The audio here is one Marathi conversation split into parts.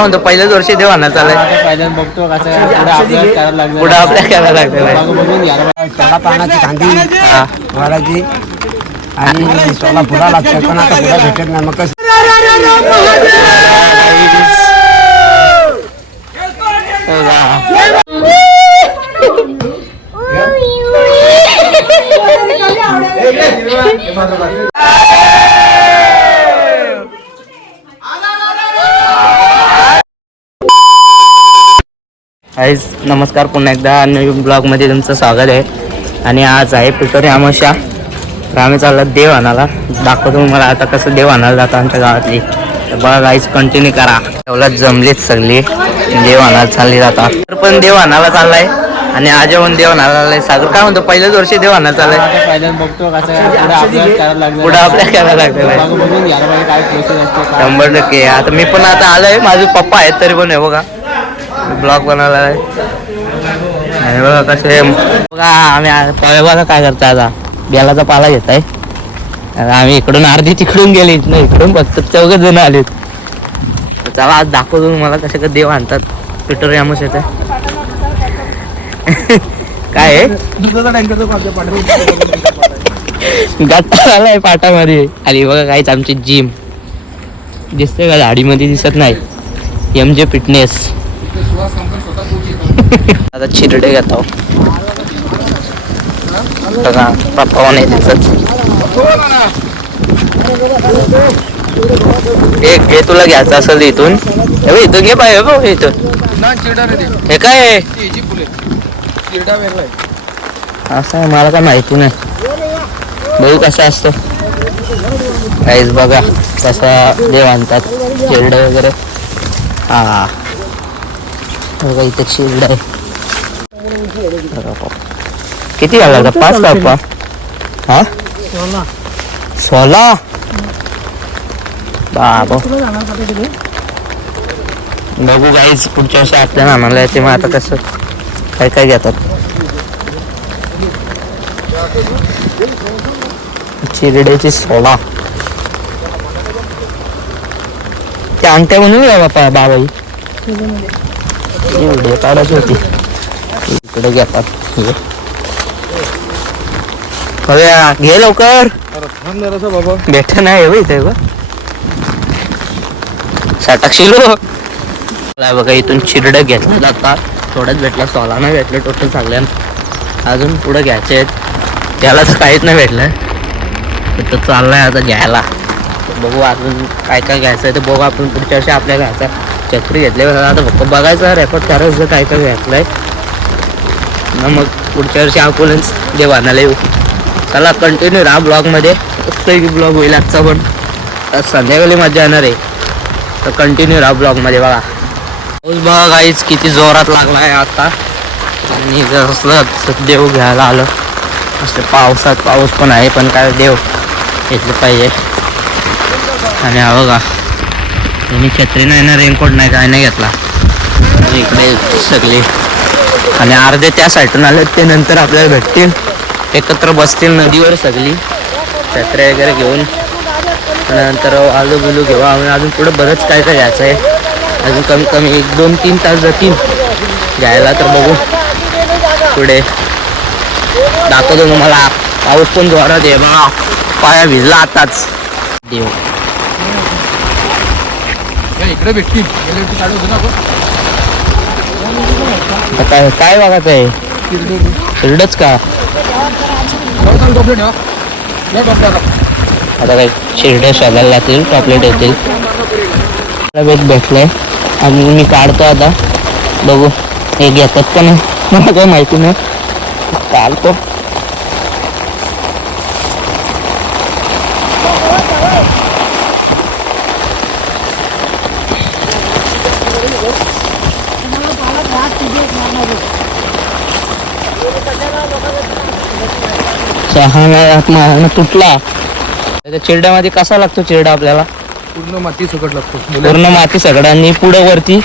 म्हणतो पहिल्याच वर्षी देवाना चालय पहिल्यांदा बघतो कसं पुढे आपल्या करायला सोला पानाची कांदी वाराची आणि सोला फुला लागतात पण आता फुला भेटत नाही मग कसं नमस्कार, पुन्हा एकदा नवीन ब्लॉगमध्ये तुमचं स्वागत आहे. आणि आज आहे पिटोरी अमावस्या. तर आम्ही चाललो देव आणायला. दाखवतो मला आता कसं देव आणायला जातं आमच्या गावातली. तर बघा गाईज कंटिन्यू करा. तेवढ्यात जमलीच सगळी देव आणायला चालली जातात. तर पण देव आणायला चाललाय आणि आज येऊन देव आणायला चाललाय. सागर काय म्हणतो पहिल्याच वर्षी देव आणायला चाललाय. पहिल्यांदा बघतो कसं पुढे आपल्या करायला लागतं 100%. आता मी पण आता आलोय, माझे पप्पा आहेत तरी पण आहे बघा ब्लॉग बनवला आहे. आणि बघा कसे बघा आम्ही बघा काय करताय. आता बेलाचा पाला घेत आहे. आम्ही इकडून अर्धी तिकडून गेले, इकडून फक्त 4 जण आलेत. चला आज दाखवतो मला कसे का देव आणतात पिटोरी अमावस्याचं. काय आहे गट्टा आलाय पाटामध्ये. आणि बघा काहीच आमची जिम दिसते का झाडीमध्ये दिसत नाही. MJ fitness. आता चिरडे घेतो बघा पप्पा नाही दिसत. एक घे, तुला घ्यायचं असेल इथून इथून घे पाहिजे इथून. हे काय असं आहे मला काय माहिती नाही. बघू कसं असतं काहीच. बघा कसा देव आणतात चिरडे वगैरे. हा बघा इथे चिरड आहे. किती घालायचा 5 पप्पा? हा 16 बाबा. बघू गाईज पुढच्या वर्षी आपल्याला आणायला येते. मग आता कसं काय काय घेतात. चिरड्याची 16 ते अंगठ्या म्हणून घ्या बापा बाबाई. व्हिडिओ काढायची होती. इकडे घेतात घे लवकर भेट नाही इथे टाकशील बघा. इथून चिरडं घेतलं जातात. थोडंच भेटलं, 16 नाही भेटलं टोटल सगळ्यां. अजून पुढं घ्यायचे आहेत. त्याला तर काहीच नाही भेटलं. तर चाललंय आता घ्यायला. बघू अजून काय काय घ्यायचं आहे ते बघू आपण पुढच्या वर्षी आपल्या घ्यायचा. चक्री घेतले आता फक्त बघायचं, रेकॉर्ड करायचं काय काय घेतलंय ना. मग पुढच्या वर्षी आपणच देव आणायला येऊ. चला कंटिन्यू राहा ब्लॉगमध्ये. मस्त ब्लॉग होईल आजचा पण. तर संध्याकाळी मजा येणार आहे. तर कंटिन्यू राहा ब्लॉगमध्ये. बघा पाऊस बघा काहीच किती जोरात लागला आहे आता. आणि जसं देव घ्यायला आलं असं पावसात. पाऊस पण आहे पण काय देव घेतलं पाहिजे. आणि हा बघा मी छत्री नाही ना, रेनकोट नाही, काय नाही घेतला. इकडे सगळे आणि अर्धे त्या साईडून आले ते नंतर आपल्याला भेटतील. एकत्र बसतील नदीवर सगळी छत्र्या वगैरे घेऊन. नंतर आलू बिलू घेऊ. आम्ही अजून पुढे बरंच काय काय घ्यायचं आहे. अजून कमी कमी 1-2-3 तास जातील घ्यायला. तर बघू पुढे दाखवतो तुम्हाला. पाऊस पण जोरात आहे बघा. पाया भिजला आताच. देव इकडे भेटतील काय काय बघायचं आहे. चिरडच का आता काही चिरडे शोधायला लागतील. टॉपलेट येतील. भेटलंय आणि मी काढतो आता. बघू हे घेतात पण मला काही माहिती नाही. काढतो. तुटला. चिरड्यामध्ये कसा लागतो चिरडा आपल्याला? पूर्ण माती सगळं लागतो. पूर्ण माती सगळ्यांनी पुढं वरती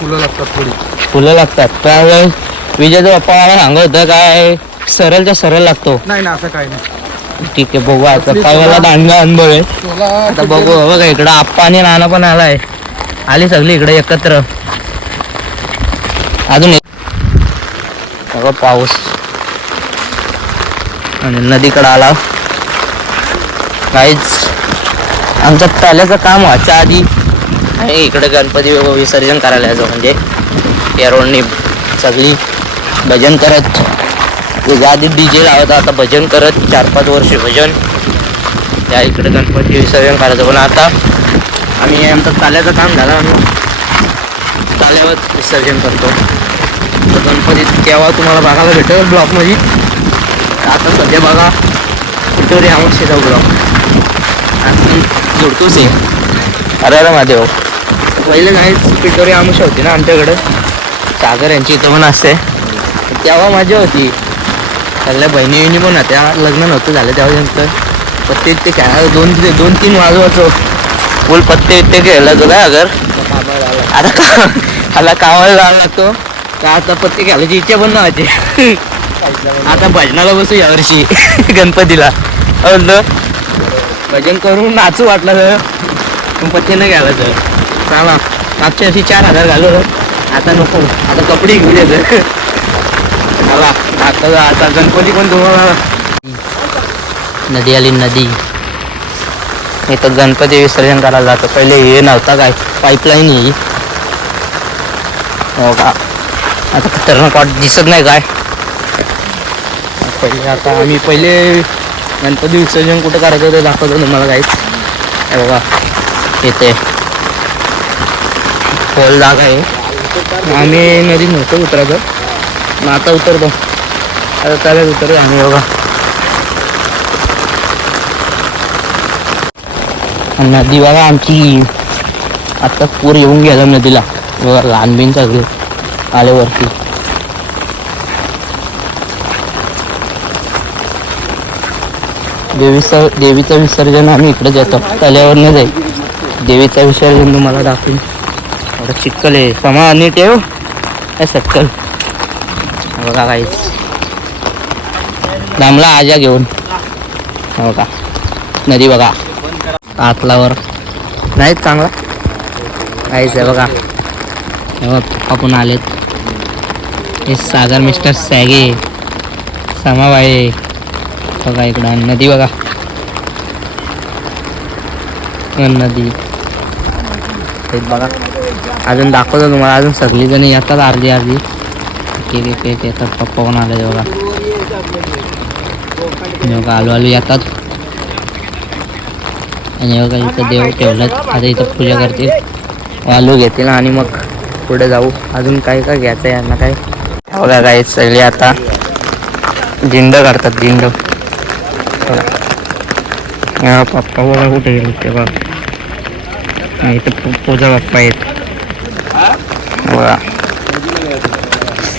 फुलं लागतात. थोडी फुलं लागतात. त्यावेळेस विजयचा पप्पा मला सांगत होतं काय सरळच्या सरळ लागतो. नाही ना असं काय नाही. ठीक आहे बघू. आता काय मला दांडगा अनुभव आहे. आता बघू बघा इकडं आप्पा आणि नाना पण आलाय. आली सगळी इकडे एकत्र. अजून बघा पाऊस आणि नदीकडे आला. काहीच आमच्या ताल्याचं काम व्हायच्या आधी आणि इकडे गणपती विसर्जन करायला यायचं. म्हणजे या रोडनी सगळी भजन करत, आधी DJ लावत, आता भजन करत 4-5 वर्ष भजन. त्या इकडे गणपती विसर्जन करायचं. पण आता आम्ही आमचं ताल्याचं काम झालं, आम्ही ताल्यावर विसर्जन करतो. तर गणपती तेव्हा तुम्हाला बघायला भेटेल ब्लॉकमध्ये. आता सध्या बघा पिठोरी अमावस्येचा ब्लॉक आता जोडतोच आहे. अरे महादेव. पहिले नाहीच पिठोरी अमावस्या होती ना आमच्याकडं, सागर यांची इथं पण असते. तेव्हा मजा होती. सगळ्या बहिणी पण होत्या, लग्न नव्हतं झालं तेव्हा त्यांचं. पत्ते ते खेळायला 2-3 वाजवायचो. फुल पत्ते इतके खेळला तो काय अगर आता कामाला जायला लागतो का. आता पत्ते खेळायची इच्छा पण नव्हती. आता भजनाला बसू यावर्षी गणपतीला. बोलतो भजन करून नाचू वाटलं तर पण पत्ते नाही घ्यायला तर चला. मागच्या वर्षी 4,000 घालवलं, आता नको, आता कपडे घेऊन येतं. चला आता गणपती पण तुम्हाला. नदी आली नदी. इथं गणपती विसर्जन करायला जातं. पहिले हे नव्हता काय, पाईपलाईन ही. हो का. आता खतरनाक वाट दिसत नाही काय. पहिले आता आम्ही गणपती विसर्जन कुठं करायचं ते दाखवतो तुम्हाला काहीच. हे बघा इथे खोल जागा आहे. आम्ही नदीत नव्हतो उतरायचं, मग आता उतरतो. आता चालेल उतरू आम्ही. बघा नदी बघा आमची. आता पूर येऊन गेला नदीला. बघा लहान बिन सगळे आले वरती. देवीचं विसर्जन आम्ही इकडेच येतो, तल्यावर नाही जाईल. देवीचं विसर्जन तुम्हाला दाखवून. एवढं चिक्कल आहे. समा नीट येऊ काय सक्कल. बघा काहीच दामला आजा घेऊन. हो का. नदी बघा आतलावर नाहीच चांगला काहीच आहे. बघा आपण आलेत. हे सागर मिस्टर सॅगे समाबाई. बघा इकडं नदी बघा. नदी बघा. अजून दाखवतो तुम्हाला. अजून सगळी जण येतात अर्धी एक येतात. पप्पा पण आले बघा. बघा आलू येतात. आणि बघा इथं देव ठेवलं. आता इथं पूजा करतील, आलू घेतील आणि मग पुढे जाऊ. अजून काय काय घ्यायचं यांना काय. बघा काय सगळी आता दिंड करतात. दिंड पप्पा बघा कुठे गेले ते बघा. इथं पूजा बाप्पा आहेत बघा.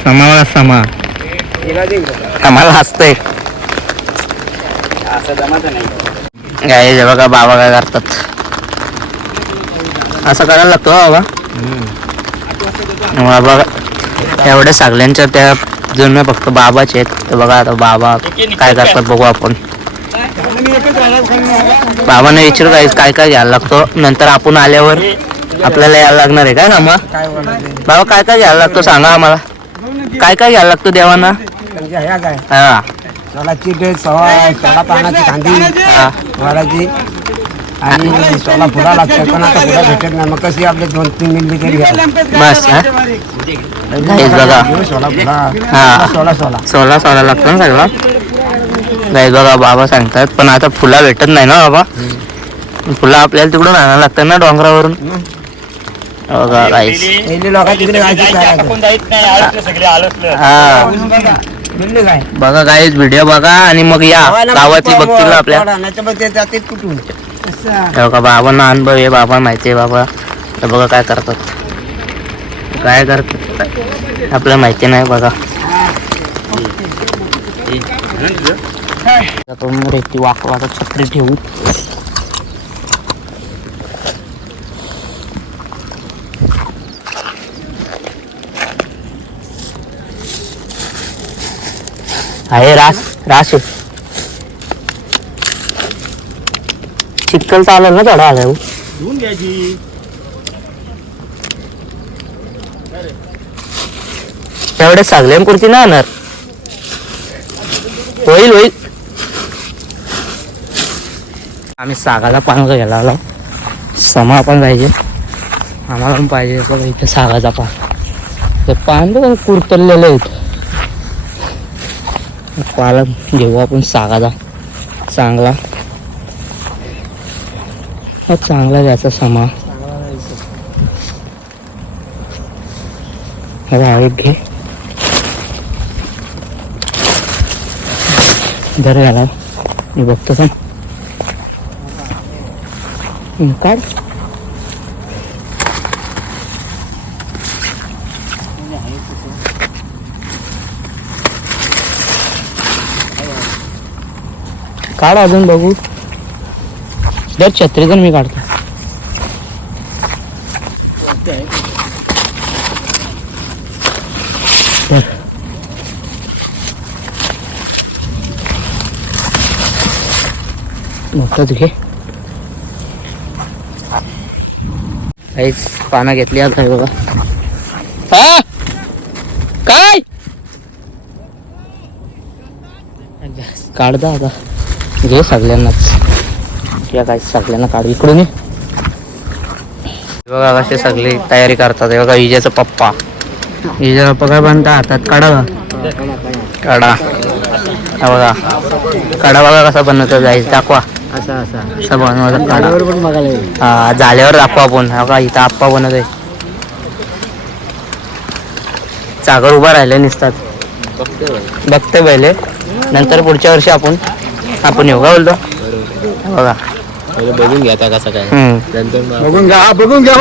समाला समाला हसतंय काय. बघा बाबा काय करतात. असं करायला लागतो बाबा. एवढ्या सगळ्यांच्या त्या जुन्या फक्त बाबाचे आहेत. तर बघा आता बाबा काय करतात बघू आपण. बाबांना विचारू काय काय घ्यायला लागतो. नंतर आपण आल्यावर आपल्याला यायला लागणार आहे काय ना. मग बाबा काय काय घ्यायला लागतो सांगा आम्हाला. काय काय घ्यायला लागतो देवांना. हा सोलाची ड्रेस, सोळा पानाची कांदी वाराची आणि सोळा फुला लागतात. पण आता फुला भेटत नाही, मग कशी आपले 2-3 मिनिट तरी बस. बघा सोळा फुला. हा 16 लागतो ना सगळं. गाईज बघा बाबा सांगतात. पण आता फुला भेटत नाही ना बाबा. फुलं आपल्याला तिकडून आणायला लागतात ना डोंगरावरून. बघा गाईज. हा बघा गाईज व्हिडिओ बघा आणि मग या गावातली बघतील ना आपल्या. बघा बाबांना अनुभव आहे. बाबा माहिती आहे बाबा. तर बघा काय करतात आपल्याला माहिती नाही. बघा रेती वाकवा छत्री ठेवू. आहे रास चिक्कल चालेल ना थोडा आल्या. एवढ्या सगळ्यांपुरती नाही आणणार. होईल होईल. आम्ही सागाला पान घ्यायला आलो. समा पण पाहिजे आम्हाला पण पाहिजे. बघा इथे सागाचा पान. ते पान बघा कुरतरलेले आहेत. पालन घेऊ आपण सागाचा चांगला. हा चांगला घ्यायचा समा. हा एक घे. बरं झाला मी बघतो का काढ. काढ अजून बघू. दर छत्री पण मी काढतो. मोठं घे. काहीच पानं घेतली आता आहे बघा. हा काय काढदा आता घे सगळ्यांनाच. या काय सगळ्यांना काढू. इकडून बघा कसे सगळे तयारी करतात. बघा विजयाचा पप्पा. विजयाचा पप्पा काय बनता हातात काढा काढा. बघा काढा बघा कसा बनवतो जायचं दाखवा. असं बनवायचं काढा. हा झाल्यावर दाखवा आपण. बघा इथं आप्पा बनवत आहे. सागर उभा राहिले निसतात बघते पहिले. नंतर पुढच्या वर्षी आपण येऊ का बोलतो. बघा बघून घ्या आता कसं काय. बघून घ्या बघून घ्या.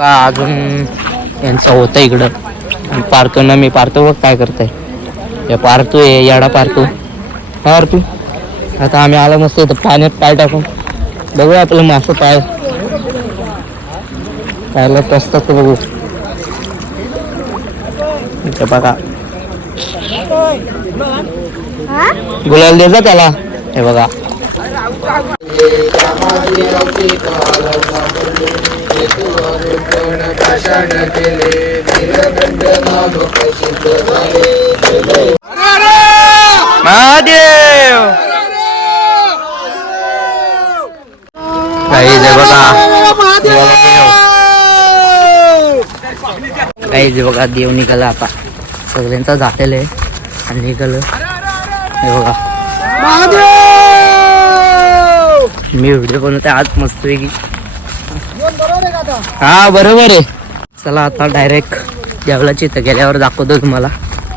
हा अजून यांचं होतं इकडं. पारतो ना मी पारतो बघ काय करताय. हे पारतो आहे याडा पारतो. हा तू आता आम्ही आलो मस्त इथं पाण्यात पाय टाकून बघू आपलं मासं पाय पायला कसतात बघू. इथं बघा गुलाल द्यायचा त्याला. हे बघा महादेव काही जे बघा काही जे बघा देव निघाला आता. सगळ्यांचा झालेलं आहे आणि निघालं. हे बघा मी व्हिडिओ बनवते आज मस्त वेगळी. हा बरोबर आहे. चला आता डायरेक्ट देवलाची इथं गेल्यावर दाखवतो तुम्हाला.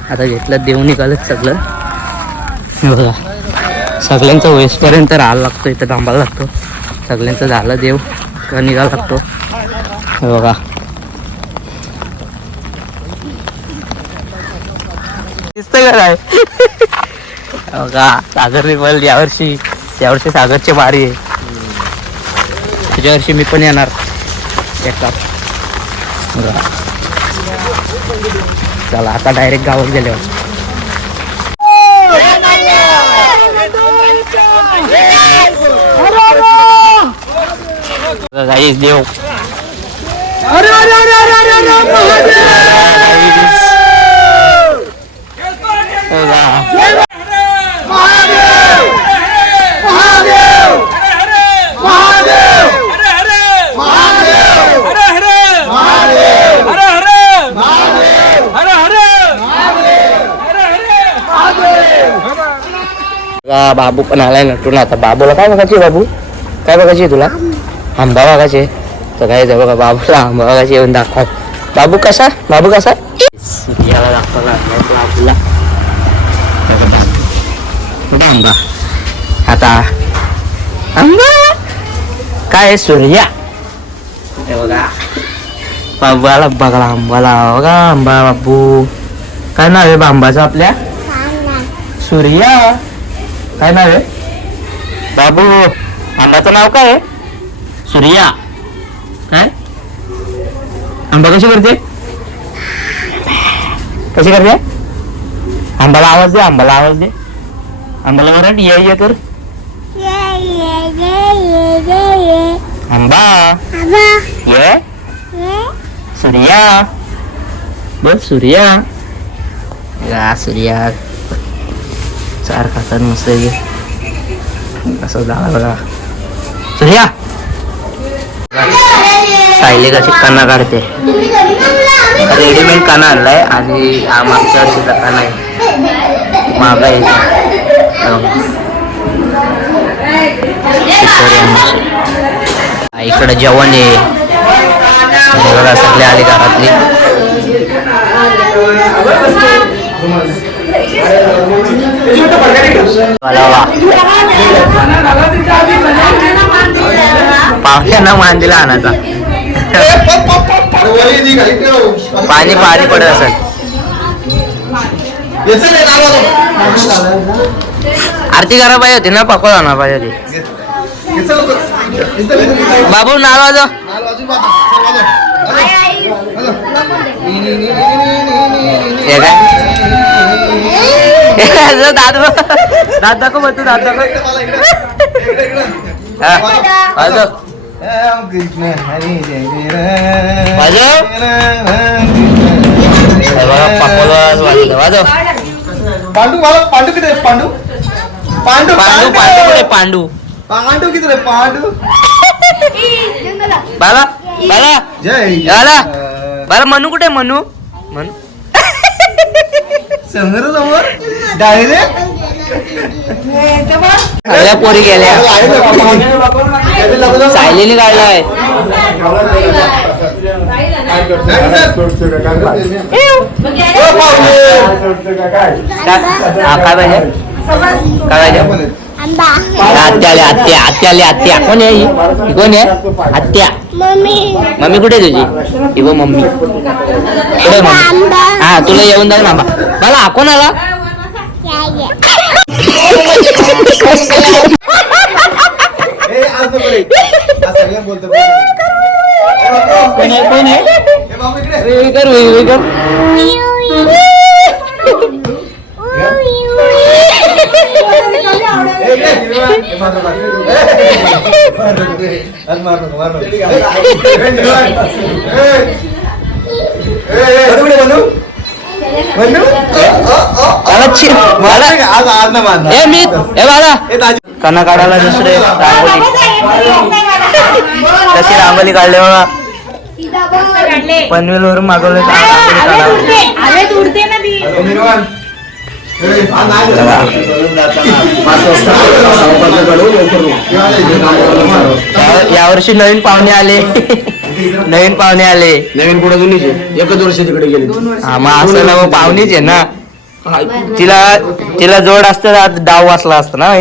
आता घेतलं देव निघालच सगळं. हे बघा सगळ्यांचं वेळेसपर्यंत राहायला लागतो. इथं थांबायला लागतो. सगळ्यांचं झालं देव का निघायला लागतो. हे बघा दिसतंय का काय. बघा सागर रिवल यावर्षी सागरची बारी आहे. त्याच्या वर्षी मी पण येणार. चला आता डायरेक्ट गावात गेल्यावर गाईस देव. बाबू पण आलाय नटून. आता बाबूला काय बघायची बाबू, काय बघायची तुला? आंबा बघायचे. तर काय बघा बाबूला आंबा बघायची, येऊन दाखवा. बाबू कसा, बाबू कसा सूर्याला दाखवला बाबूला आंबा. आता आंबा काय सूर्या हे बघा बाबूला बघा आंबाला बघा. आंबा बाबू काय नाव आहे आंबाचं आपल्या? सूर्या. काय नाव आहे बाबू आंबाचं नाव काय आहे? सूर्या. काय आंबा कशी करते, कशी करते? आंबाला आवाज दे, आंबाला आवाज दे. आंबाला वरड ये कर. आंबा ये. सूर्या बोल. सूर्या या सूर्या चार खातात मस्त असं झाला बघा. सूर्या सायली कशी काना काढते. रेडीमेड काना आणलाय आणि मागच्या वर्षीचा काना आहे मागा इकडं जेवण आहे बघा. सगळे आले घरातली. पावसानं मान दिला आणायचा. पाणी पाणी पडत असेल. आरती करा पाहिजे होती ना, पकड आणा पाहिजे होती. बाबू नाल वाजव. दाद दाखव बघ, तू दाद दाखव. वाजव वाजव. पांडू पांडू किती पांडू पांडू पांडू पांडू कुठे? पांडू पांडू किती पांडू बाला बाला जय बाला बाला. मनू कुठे? मनू मनू समोर समोर डायरेक्ट सगळ्या पोरी गेल्या. सायलीने काढलाय. काय पाहिजे, काय पाहिजे? आत्या आत्या आत्या आत्या. कोण आहे ही? कोण आहे? आत्या. मम्मी कुठे तुझी? ही गो मम्मी कुठे? मम्मी हा तुला येऊन जाऊ ना. मला कोण आला? कोण आहे? कना काढायला दुसरे रांगोली. कशी रांगोली काढले बघा. पनवेल वरून मागवले. यावर्षी नवीन पाहुणे आले. नवीन पाहुणे आले. नवीन पुढे जुनीचे एकच वर्ष तिकडे गेले. हा मग असं ना, मग पाहुणीच आहे ना. तिला जोड असतं डाव वाचला असतं ना.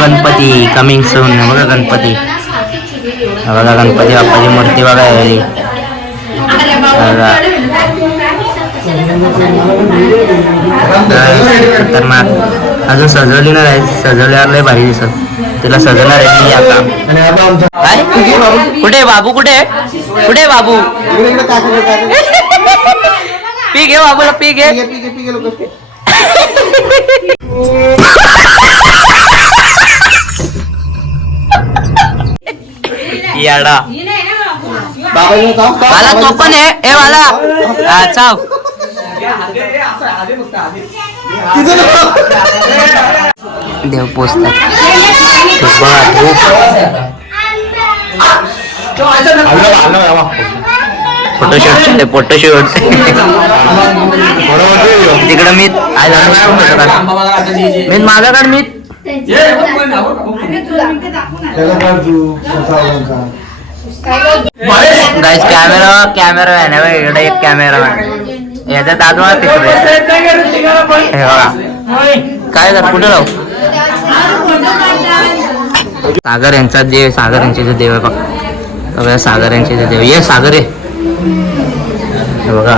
Ganpati coming soon. बघा गणपती, बघा गणपती बाप्पाची मूर्ती बघा यायली. खतरनाक. अजून सजवली नाही आहे, सजवल्यावर लय भारी दिसत. तिला सजवणार आहे मी आता. काय कुठे बाबू? कुठे कुठे बाबू? पी घे बाबूला, पी घे. याडा मला तो पण आहे. ए मला चाव देव पोचतात. फोटोशूट फोटोशूट तिकडं मी माझ्याकडे मी गाइस कॅमेरा आहे ना इकडे एक कॅमेरा याच्यात आजोबा तिकडे हे बघा काय कर कुठे राहू. सागर यांचा देव, सागर यांचे जे देव आहे बघा, सागर यांचे जे देव. ये सागर आहे हे बघा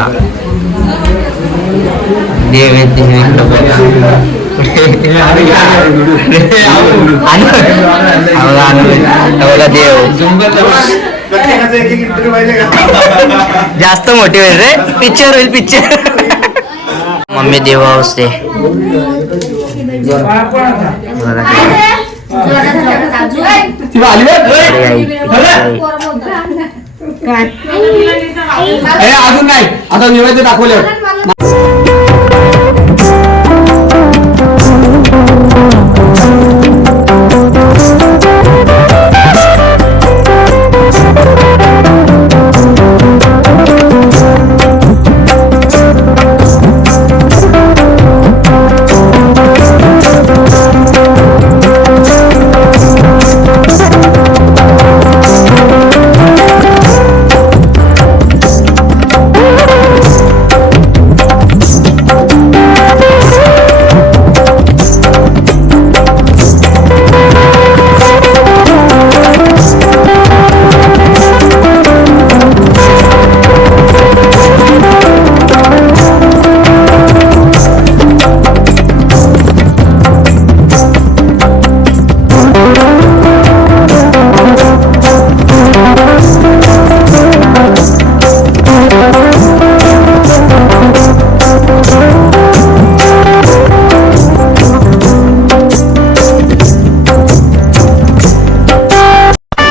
देव आहे, देव बघा देव जास्त मोठी होईल रे, पिक्चर होईल पिक्चर. मम्मी देवा असते अजून नाही, आता निवेद्य दाखवले.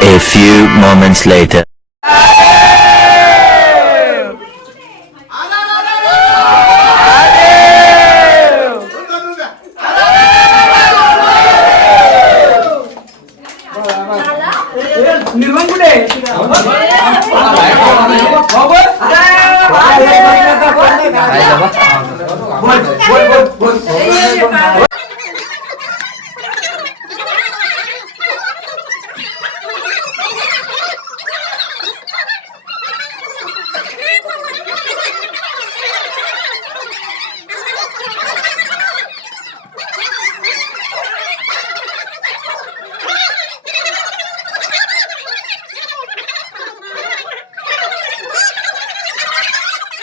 A few moments later.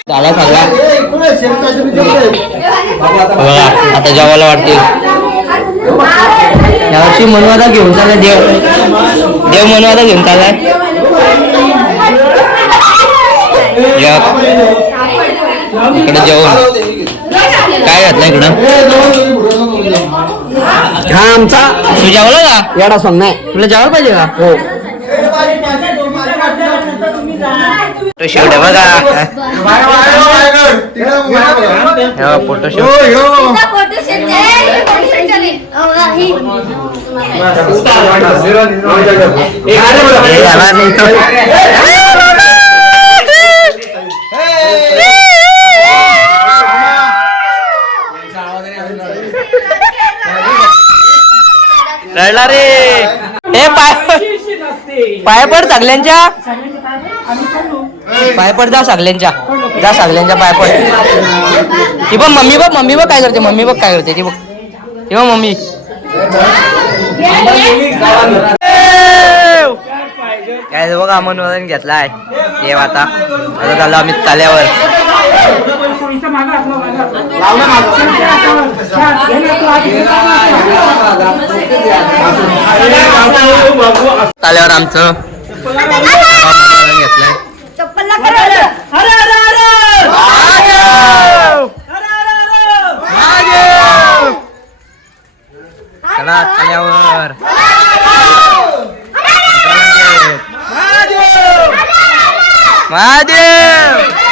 झाला सगळा. आता जेवायला वाटते. यावर्षी मनवादा घेऊन चाललाय देव, देव मनवादा घेऊन चाललाय. इकडे जेवण काय घातलं इकडं? हा आमचा तू जेवला का? येडा सॉंग नाही, तुला जेवायला पाहिजे का? हो. फोटोशूट आहे बघा, फोटोशूट. रडला रे. हे पाय पड सगळ्यांच्या, पाय पड जा सगळ्यांच्या, जा सगळ्यांच्या पाय पड. ती बघ मम्मी, बघ मम्मी बघ काय करते, मम्मी बघ काय करते ती बघ, ती बघ मम्मी. काय बघा मनोरंजन घेतलाय देव. आता झालं आम्ही ताल्यावर. आल्यावर आमचं घेतलंय चला आल्यावर महादेव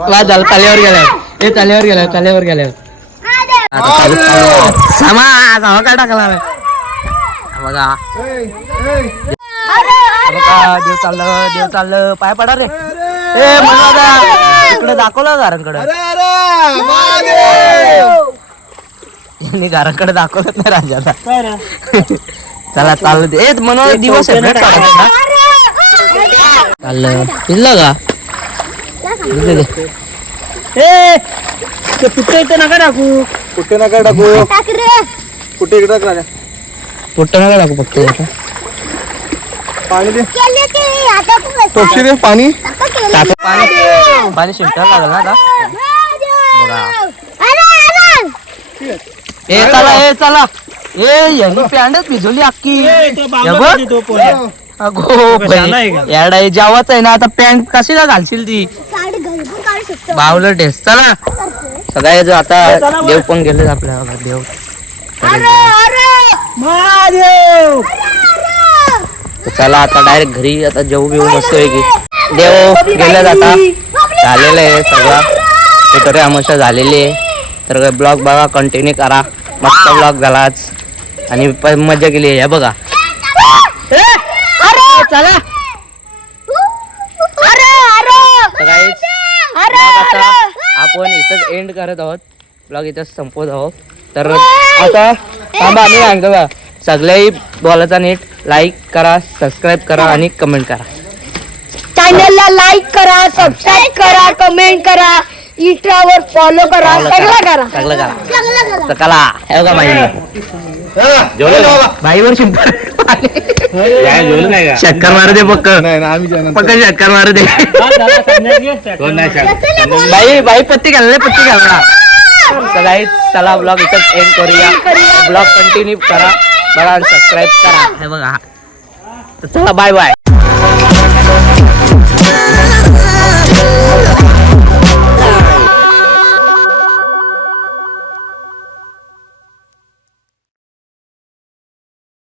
वा झालं ताल्यावर गेलाय हे ताल्यावर गेलाय सामा काय टाकला बघा देव चाललं पाय पडा रे ए मला इकडे दाखवलं घरांकडे यांनी घरांकडे दाखवलं नाही राजाला चला चाललं दे म्हणून दिवस सेपरेट काढायचा चाललं पिल्लं का कुठे इथं नका टाकू कुठे नका टाकू कुठे इकडे टाक राजा कुठं नका टाकू फक्त आता पाणी दे टोपशी दे पाणी पाणी शिंपटायला लागल ना आता चला यांनी पॅन्टच भिजवली अख्खी याडा जेवाच आहे ना आता पॅन्ट कशी का घालशील ती बावलं टेस्ट चला सगळे आता देव पण गेले आपल्याला देव चला आता डायरेक्ट घरी आता जेवू बिवू मस्त आहे की देव गेल्यात आता झालेलं आहे सगळं पिटोरे आमोशा झालेली आहे तर ब्लॉग बघा कंटिन्यू करा मस्त ब्लॉग झालाच आणि मजा केली आहे बघा चला आपण इथंच एंड करत आहोत ब्लॉग इथंच संपवत आहोत तर आता थांबा आम्ही सांगतो का सगळ्याही बोलायचा नीट लाईक करा सबस्क्राईब करा आणि कमेंट करा चॅनलला लाईक करा सबस्क्राईब करा कमेंट करा इंस्टावर फॉलो करा सगळं करा चला हे बघा बाईवर शिंपल शक्कर मारू दे पक्क शक्कर मारू दे बाई पत्ती घालणार सगळी चला ब्लॉग इथंच एंड करूया ब्लॉग कंटिन्यू करा बघा सबस्क्राईब करा हे बघा चला बाय बाय